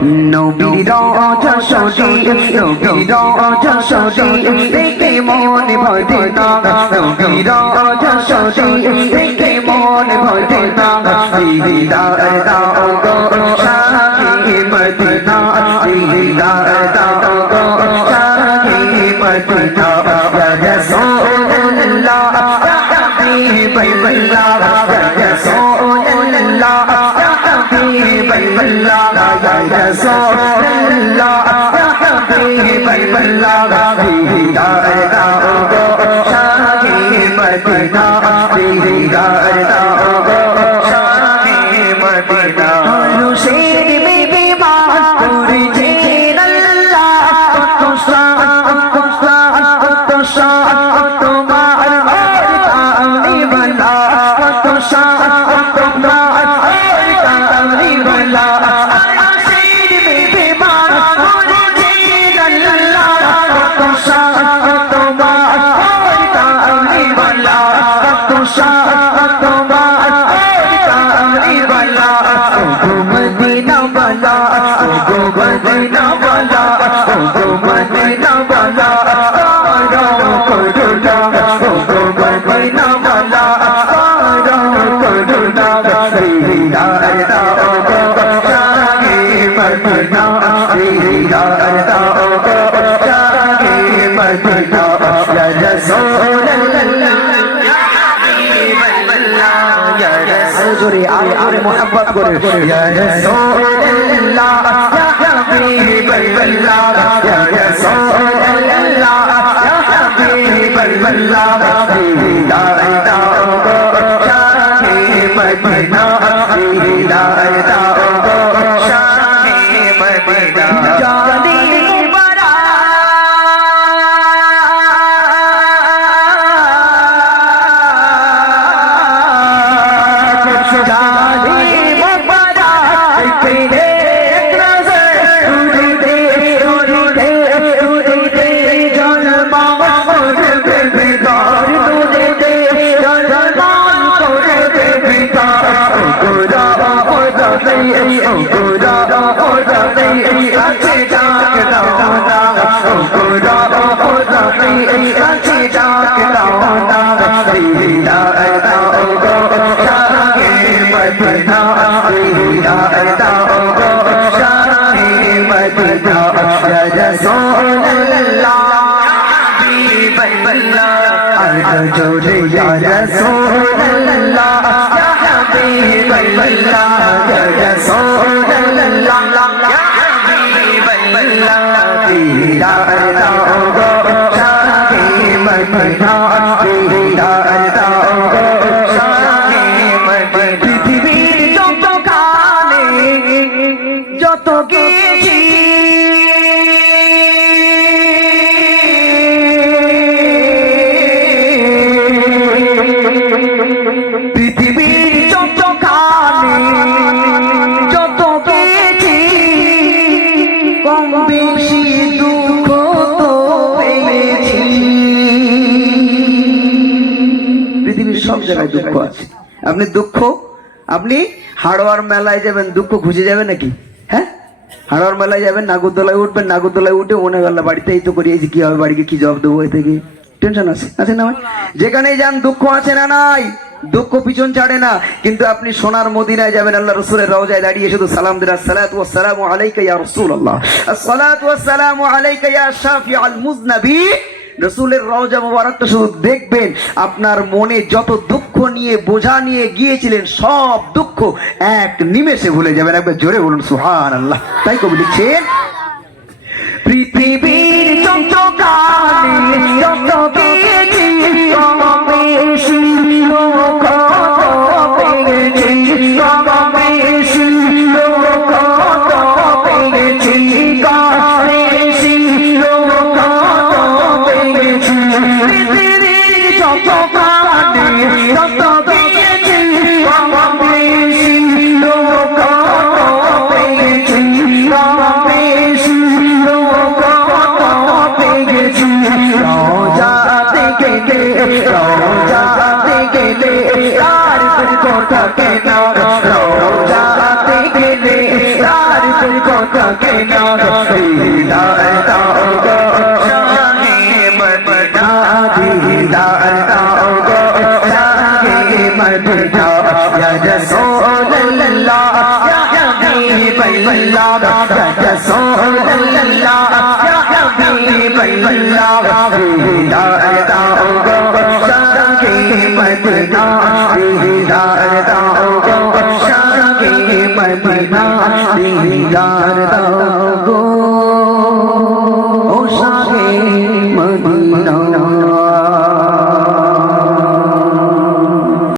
নবীর যশোদী নবীর যশোদী দেখে মনে ভরে না নবীর যশোদী দেখে মনে ভরে না হৃদয় জোরে আর আর মোহাম্মত করে ইয়া রাসূলুল্লাহ ইয়া হাবিবাল্লাহ ইয়া রাসূলুল্লাহ ইয়া হাবিবাল্লাহ হৃদয় দাও গো শাহে মদিনা হৃদয় দাও জোরে ইয়া রাসূলুল্লাহ ইয়া হাবিবাল্লাহ ইয়া জায়গায় দুঃখ আছে। আপনি দুঃখ, আপনি হাড়োয়ার মেলায় যাবেন, দুঃখ খুঁজে যাবে নাকি? হ্যাঁ? হাড়োয়ার মেলায় যাবেন, নাগরদোলায় উঠবেন, নাগরদোলায় উঠে মনে গেল বাড়িতে এই তো করিয়েছি কি হবে বাড়িকে কি জবাব দেবো এ থেকে। টেনশন আছে আছে না যেখানেই যান, দুঃখ আছে না নাই? দুঃখ পিছন ছাড়ে না। কিন্তু আপনি সোনার মদিনায় যাবেন, আল্লাহ রসুলের রওজায় দাঁড়িয়ে শুধু সালাম দিন, আসসালাতু ওয়াসসালামু আলাইকা ইয়া রাসূলুল্লাহ। আসসালাতু ওয়াসসালামু আলাইকা ইয়া শাফিআল মুজনাবি। রসুলের রওজা মোবারকটা শুধু দেখবেন আপনার মনে যত দুঃখ নিয়ে বোঝা নিয়ে গিয়েছিলেন সব দুঃখ এক নিমেষে ভুলে যাবেন একবার জোরে বলুন সুহান আল্লাহ তাই কবি লিখছেন পৃথিবীর যত مدینہ یا رسول اللہ یا حبیب اللہ یا رسول اللہ یا حبیب اللہ ہدایتا کو شان کی مدینہ ہدایتا کو شان کی مدینہ ہدایتا کو